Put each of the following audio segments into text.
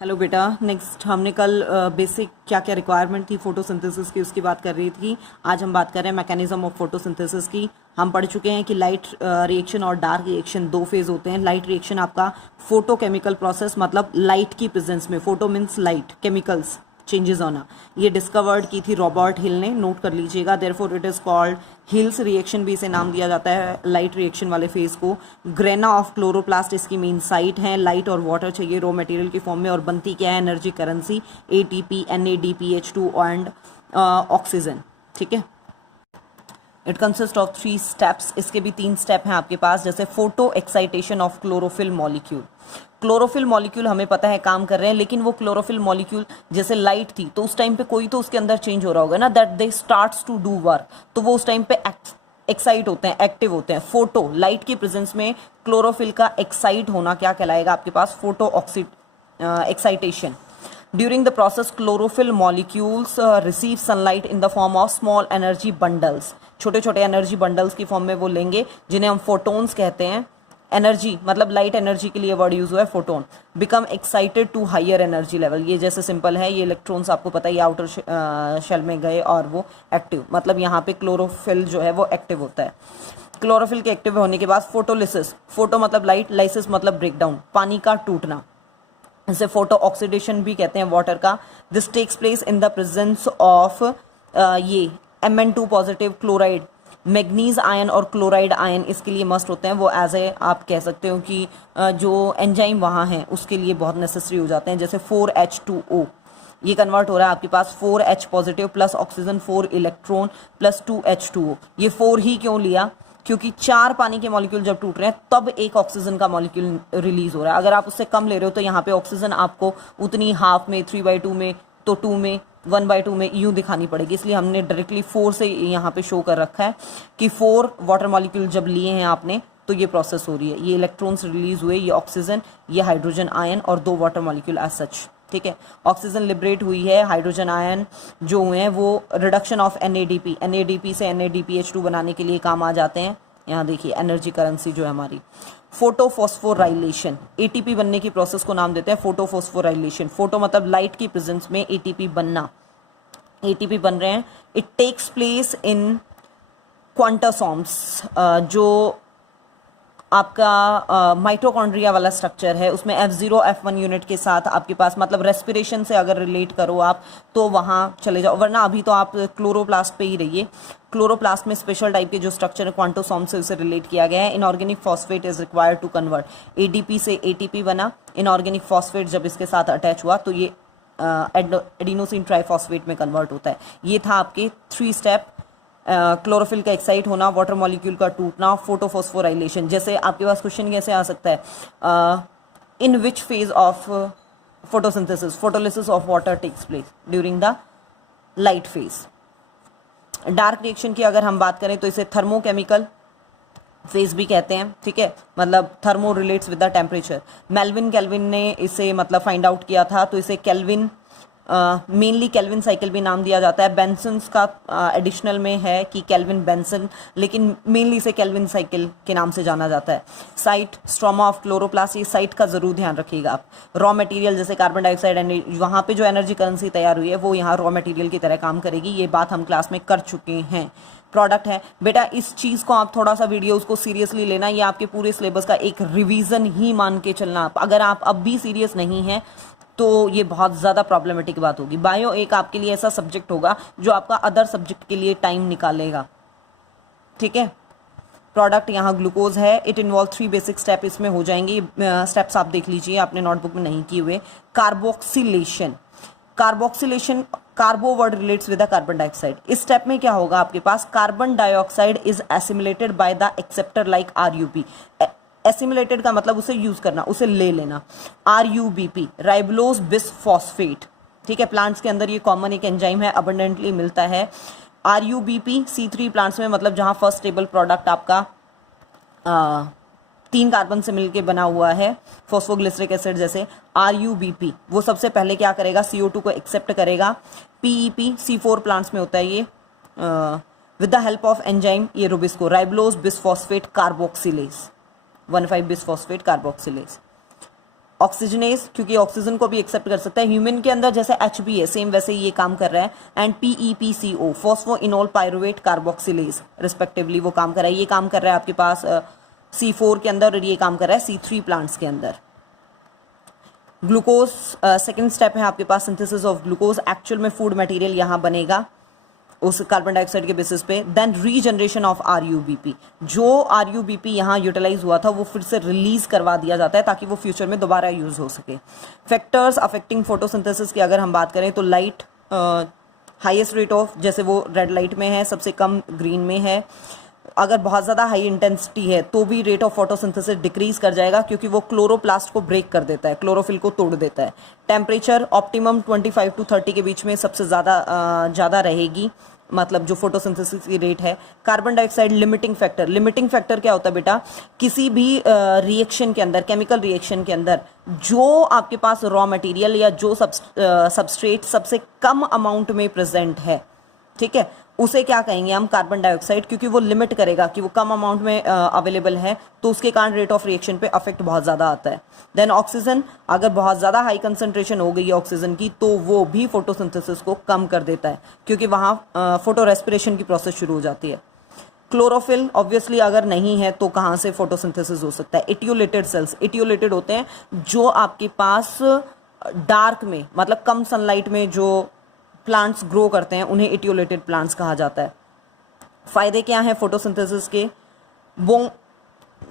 Hello बेटा, next हमने कल बेसिक क्या क्या रिक्वायरमेंट थी फोटोसिंथेसिस की उसकी बात कर रही थी। आज हम बात कर रहे हैं मैकेनिज्म ऑफ फोटोसिंथेसिस की। हम पढ़ चुके हैं कि लाइट रिएक्शन और डार्क रिएक्शन दो फेज होते हैं। लाइट रिएक्शन आपका फोटोकेमिकल प्रोसेस, मतलब लाइट की प्रेजेंस में, photo means light, chemicals changes होना, ये डिस्कवर्ड की थी रॉबर्ट हिल ने, नोट कर लीजिएगा। Therefore it is called hills reaction, भी इसे नाम दिया जाता है लाइट रिएक्शन वाले फेज को। ग्रेना ऑफ क्लोरोप्लास्ट इसकी मेन साइट है। लाइट और वाटर चाहिए रॉ मटेरियल की फॉर्म में, और बनती क्या है? Energy currency ATP NADPH2 and oxygen. ठीक है, इट कंसिस्ट ऑफ 3 स्टेप्स। इसके भी 3 स्टेप हैं आपके पास, जैसे photo excitation of chlorophyll molecule. Chlorophyll molecule हमें पता है काम कर रहे हैं, लेकिन वो क्लोरोफिल मॉलिक्यूल जैसे लाइट थी तो उस टाइम पे कोई तो उसके अंदर चेंज हो रहा होगा ना, that they starts to do work, तो वो उस टाइम पे एक्साइट होते हैं, एक्टिव होते हैं। फोटो लाइट की प्रेजेंस में क्लोरोफिल का एक्साइट होना क्या कहलाएगा आपके पास? Photo excitation. During the process, chlorophyll molecules receive sunlight in the form of small energy bundles. छोटे छोटे एनर्जी बंडल्स की फॉर्म में वो लेंगे, जिन्हें हम फोटोन्स कहते हैं। एनर्जी मतलब लाइट एनर्जी के लिए वर्ड यूज हुआ है photon. Become excited to higher energy level, ये जैसे सिंपल है, ये इलेक्ट्रॉन्स आपको पता है आउटर शेल में गए और वो एक्टिव, मतलब यहाँ पे क्लोरोफिल जो है वो एक्टिव होता है। क्लोरोफिल के एक्टिव होने के बाद फोटोलिसिस, फोटो मतलब लाइट, लाइसिस मतलब ब्रेकडाउन, पानी का टूटना, इसे फोटो ऑक्सीडेशन भी कहते हैं वाटर का। This takes place in the presence of ये Mn2 positive chloride, manganese ion और क्लोराइड आयन इसके लिए मस्ट होते हैं। वो एज ए आप कह सकते हो कि जो एंजाइम वहाँ हैं उसके लिए बहुत नेसेसरी हो जाते हैं। जैसे 4H2O, ये कन्वर्ट हो रहा है आपके पास 4H positive plus oxygen 4 electron plus 2H2O। ये 4 ही क्यों लिया? क्योंकि 4 पानी के मॉलिक्यूल जब टूट रहे हैं तब एक ऑक्सीजन का मॉलिक्यूल रिलीज हो रहा है। अगर आप उससे कम ले रहे हो तो यहाँ पे ऑक्सीजन आपको उतनी हाफ में, 3/2 में, तो 2 में, 1/2 में यूं दिखानी पड़ेगी। इसलिए हमने डायरेक्टली 4 से यहाँ पे शो कर रखा है कि 4 वाटर मॉलिक्यूल जब लिए हैं आपने तो ये प्रोसेस हो रही है। ये इलेक्ट्रॉन्स रिलीज हुए, ये ऑक्सीजन, ये हाइड्रोजन आयन और 2 वाटर मॉलिक्यूल एज सच। ठीक है, ऑक्सीजन लिबरेट हुई है, हाइड्रोजन आयन जो हुए हैं वो रिडक्शन ऑफ NADP से NADPH2 बनाने के लिए काम आ जाते हैं। यहाँ देखिए एनर्जी करेंसी जो है हमारी। फोटोफॉस्फोराइलेशन, ATP बनने की प्रोसेस को नाम देते हैं फोटोफॉस्फोराइलेशन। फोटो मतलब लाइट की प्रेजेंस में ATP बनना, ATP बन रहे हैं। इट टेक्स प्लेस इन क्वांटासॉम्स, जो आपका माइटोकॉन्ड्रिया वाला स्ट्रक्चर है उसमें F0 F1 यूनिट के साथ आपके पास, मतलब रेस्पिरेशन से अगर रिलेट करो आप तो वहाँ चले जाओ, वरना अभी तो आप क्लोरोप्लास्ट पे ही रहिए। क्लोरोप्लास्ट में स्पेशल टाइप के जो स्ट्रक्चर है क्वांटोसॉम से उसे रिलेट किया गया है। Inorganic phosphate is required to convert, ADP से ATP बना, इनऑर्गेनिक फॉस्फेट जब इसके साथ अटैच हुआ तो ये एडिनोसिन ट्राइफॉस्फेट में कन्वर्ट होता है। ये था आपके 3 स्टेप, क्लोरोफिल का एक्साइट होना, वाटर मॉलिक्यूल का टूटना, फोटोफॉस्फोराइलेशन। जैसे आपके पास क्वेश्चन कैसे आ सकता है, in which phase of photosynthesis photolysis of water takes place during the light phase. Dark reaction की अगर हम बात करें तो इसे थर्मोकेमिकल फेज भी कहते हैं। ठीक है, मतलब thermo relates with the temperature. Melvin kelvin ने इसे मतलब फाइंड आउट किया था, तो इसे केल्विन, मेनली केल्विन साइकिल भी नाम दिया जाता है। बेंसन्स का एडिशनल में है कि केल्विन बेंसन, लेकिन मेनली इसे केल्विन साइकिल के नाम से जाना जाता है। साइट स्ट्रोमा ऑफ क्लोरोप्लास्ट, ये साइट का जरूर ध्यान रखिएगा आप। रॉ मटेरियल जैसे कार्बन डाइऑक्साइड एंड वहाँ पे जो एनर्जी करेंसी तैयार हुई है वो यहाँ रॉ मटेरियल की तरह काम करेगी। ये बात हम क्लास में कर चुके हैं। प्रोडक्ट है बेटा, इस चीज़ को आप थोड़ा सा वीडियोस को सीरियसली लेना, ये आपके पूरे सिलेबस का एक रिवीजन ही मान के चलना। आप अगर आप अब भी सीरियस नहीं हैं तो ये बहुत ज़्यादा प्रॉब्लमेटिक बात होगी। बायो एक आपके लिए ऐसा सब्जेक्ट होगा जो आपका अदर सब्जेक्ट के लिए टाइम निकालेगा। ठीक है, प्रोडक्ट यहाँ ग्लूकोज है। इट इन्वॉल्व 3 बेसिक स्टेप इसमें हो जाएंगे। स्टेप्स आप देख लीजिए, आपने नोटबुक में नहीं किए हुए। Carboxylation, carboxylation, carbo word relates with the carbon dioxide. इस स्टेप में क्या होगा आपके पास, carbon dioxide is assimilated by the acceptor like RUP। Assimilated का मतलब उसे यूज करना, उसे ले लेना। RUBP, ribulose bisphosphate. ठीक है, प्लांट्स के अंदर ये कॉमन एक एंजाइम है, अबंडेंटली मिलता है। RUBP C3 प्लांट्स में, मतलब जहां फर्स्ट स्टेबल प्रोडक्ट आपका 3 कार्बन से मिलके बना हुआ है, फॉस्फोग्लिसरिक एसिड जैसे। RUBP वो सबसे पहले क्या करेगा, CO2 को एक्सेप्ट करेगा। PEP C4 प्लांट्स में होता है ये, with the help of enzyme, ये rubisco, ribulose bisphosphate carboxylase, 1,5 bisphosphate carboxylase. Oxygenase, क्योंकि ऑक्सीजन को भी एक्सेप्ट कर सकता है। ह्यूमन के अंदर जैसे Hb है, सेम वैसे ही ये काम कर रहा है। And PEPCO, phosphoenol pyruvate carboxylase respectively वो काम कर रहा है। ये काम कर रहा है आपके पास C4 के अंदर और ये काम कर रहा है C3 प्लांट्स के अंदर। ग्लूकोज सेकेंड स्टेप है आपके पास सिंथेसिस ऑफ ग्लूकोज। एक्चुअल में फूड मटेरियल यहाँ बनेगा उस कार्बन डाइऑक्साइड के बेसिस पे। देन रीजनरेशन ऑफ RUBP, जो RUBP यहाँ यूटिलाइज हुआ था वो फिर से रिलीज करवा दिया जाता है ताकि वो फ्यूचर में दोबारा यूज हो सके। फैक्टर्स अफेक्टिंग फोटोसिंथेसिस की अगर हम बात करें तो लाइट हाईएस्ट रेट ऑफ, जैसे वो रेड लाइट में है, सबसे कम ग्रीन में है। अगर बहुत ज़्यादा हाई इंटेंसिटी है तो भी रेट ऑफ फोटोसिंथेसिस डिक्रीज कर जाएगा क्योंकि वो क्लोरोप्लास्ट को ब्रेक कर देता है, क्लोरोफिल को तोड़ देता है। टेम्परेचर ऑप्टिमम 25 to 30 के बीच में सबसे ज़्यादा रहेगी, मतलब जो फोटोसिंथेसिस की रेट है। Carbon dioxide limiting factor, limiting factor क्या होता है बेटा, किसी भी रिएक्शन के अंदर, केमिकल रिएक्शन के अंदर जो आपके पास रॉ मटेरियल या जो सबस्ट्रेट सबसे कम अमाउंट में प्रेजेंट है, ठीक है, उसे क्या कहेंगे हम, कार्बन डाइऑक्साइड, क्योंकि वो लिमिट करेगा कि वो कम अमाउंट में अवेलेबल है, तो उसके कारण रेट ऑफ रिएक्शन पे अफेक्ट बहुत ज़्यादा आता है। देन ऑक्सीजन, अगर बहुत ज़्यादा हाई कंसंट्रेशन हो गई है ऑक्सीजन की तो वो भी फोटोसिंथेसिस को कम कर देता है क्योंकि वहाँ फोटो रेस्पिरेशन की प्रोसेस शुरू हो जाती है। क्लोरोफिल ऑब्वियसली अगर नहीं है तो कहाँ से फोटोसिंथेसिस हो सकता है। इटियोलेटेड सेल्स, इटियोलेटेड होते हैं जो आपके पास डार्क में, मतलब कम सनलाइट में जो प्लांट्स ग्रो करते हैं उन्हें इटियोलेटेड प्लांट्स कहा जाता है। फायदे क्या हैं फोटोसिंथेसिस के? वो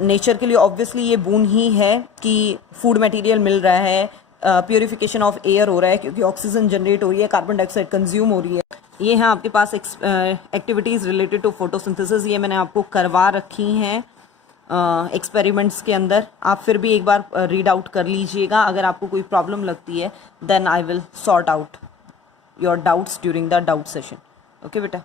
नेचर के लिए ऑब्वियसली ये बून ही है कि फूड मटेरियल मिल रहा है, प्योरिफिकेशन ऑफ एयर हो रहा है क्योंकि ऑक्सीजन जनरेट हो रही है, कार्बन डाइऑक्साइड कंज्यूम हो रही है। ये हैं आपके पास एक्टिविटीज़ रिलेटेड टू फोटोसिंथेसिस, ये मैंने आपको करवा रखी हैं एक्सपेरिमेंट्स के अंदर। आप फिर भी एक बार रीड आउट कर लीजिएगा। अगर आपको कोई प्रॉब्लम लगती है then I will sort out your doubts during the doubt session. Okay beta.